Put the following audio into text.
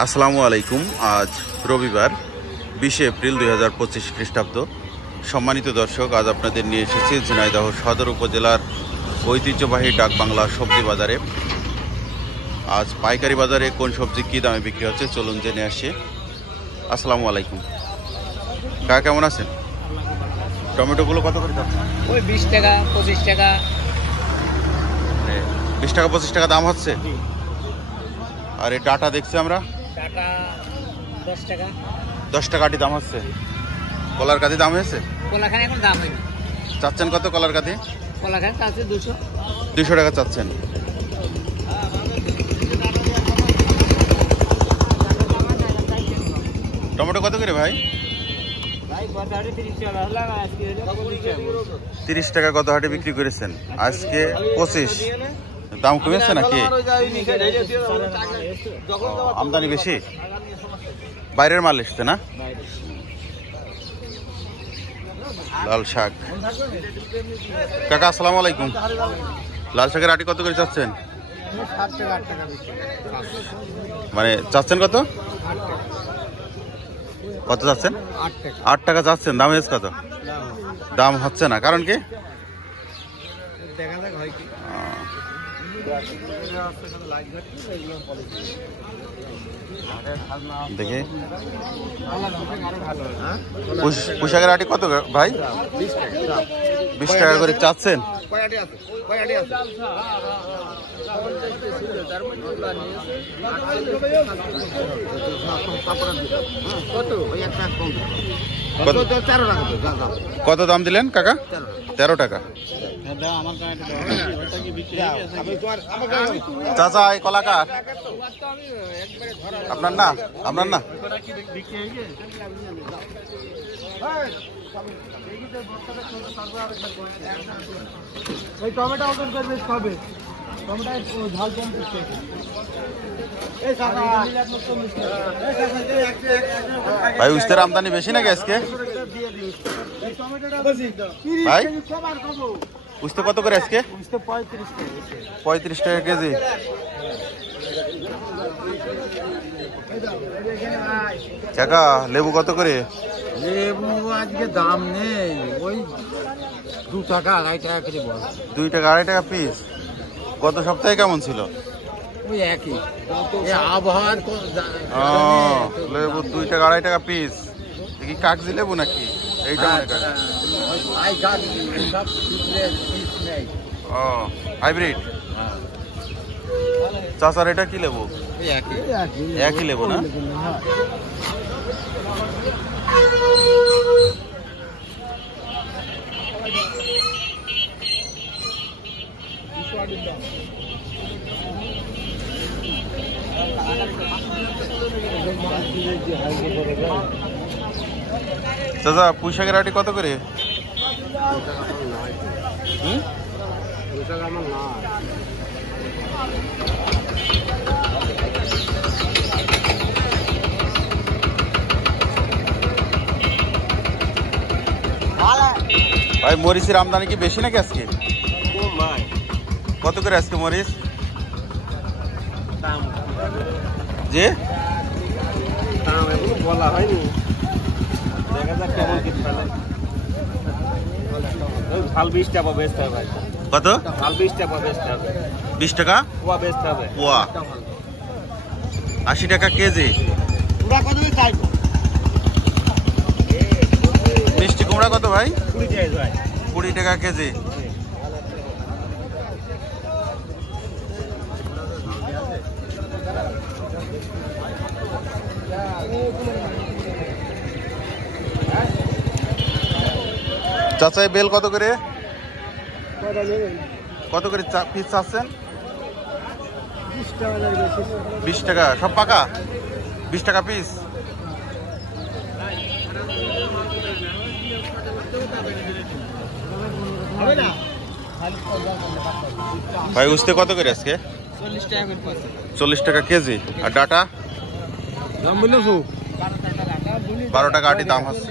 আসসালামু আলাইকুম। আজ রবিবার 20 এপ্রিল 2025 খ্রিস্টাব্দ। সম্মানিত দর্শক, আজ আপনাদের নিয়ে এসেছি ঝিনাইদহ সদর উপজেলার ঐতিহ্যবাহী ডাকবাংলা সবজি বাজারে। আজ পাইকারি বাজারে কোন সবজি কী দামে বিক্রি হচ্ছে চলুন জেনে আসি। আসসালামু আলাইকুম কাকা, কেমন আছেন? টমেটোগুলো কত করে দাম? ওই 20 টাকা 25 টাকা। 20 টাকা 25 টাকা দাম হচ্ছে। আর এই ডাটা দেখছি আমরা, টাকা 10 টাকা। 10 টাকা আটি দাম হচ্ছে। কলার কাঁদি দাম হয়েছে? কলাখানে এখন দাম হয়নি। চাচ্ছেন কত কলার কাঁদি? কলাখানে আছে 200। 200 টাকা চাচ্ছেন। টমেটো কত করে ভাই? ভাই বাজারে 30 টাকা হলো, আজকে হলো 30 টাকা কত হাটে বিক্রি করেছেন? আজকে 25। দাম কমেছে নাকি? আমদানি বেশি, বাইরের মাল এসছে না? লাল শাক। কাকা আসসালামু আলাইকুম। লাল শাকের আটি কত করে চাচ্ছেন? 7 টাকা 8 টাকা বেশি। মানে চাচ্ছেন কত? কত চাচ্ছেন? 8 টাকা। 8 টাকা চাচ্ছেন, দাম হয়েছে কত? দাম হচ্ছে না, কারণ কি? দেখা যাক হয় কি। দেখি পোশাকের আটি কত ভাই? 20 টাকা করে চাচ্ছেন। কত দাম দিলেন কাকা? 13 টাকা। চাচা এই কলাকার আপনার না? আপনার না? টমেটো অর্ডার করবে কবে? টমেটো ঝাল কম করতে। ভাই উস্তের আমদানি বেশি নাকি আজকে? ভাই উস্তে কত করে আজকে? 35 টাকা কেজি। কাকা লেবু কত করে? লেবু আজকে দাম নেই, ওই 2 টাকা 2.5 টাকা করে বল। 2 টাকা 2.5 টাকা পিস। গত সপ্তাহে কেমন ছিল? ওই একই আবহাওয়ার। লেবু 2 টাকা 2.5 টাকা পিস। কি কাগজি লেবু নাকি এইটা? ও হাইব্রিড। চাচার এটা কি লেবু? একই লেবু না? চাচা পুঁইশাকের আটি কত করে? ভাই মরিচের আমদানি কি বেশি নাকি আজকে? কত করে আজকে মরিচ? যে বলা হয়নি, দেখা যাক কেমন কি ফেলে। ঝাল 20 টাকা বেচতে হবে ভাই। কত? ঝাল 20 টাকা বেচতে হবে। 20 টাকা পোয়া বেচতে হবে। পোয়া। 80 টাকা কেজি। কত চাইবো? মিষ্টি কুমড়া কত ভাই? 20 টাকা ভাই। 20 টাকা কেজি। চাচাই বেল কত করে? কত করে পিস চাচ্ছেন? 20 টাকা। সব পাকা 20 টাকা পিস। ভাই উস্তে কত করে আজকে? 40 টাকা কেজি। আর ডাটা? 12 টাকা আটি দাম হচ্ছে।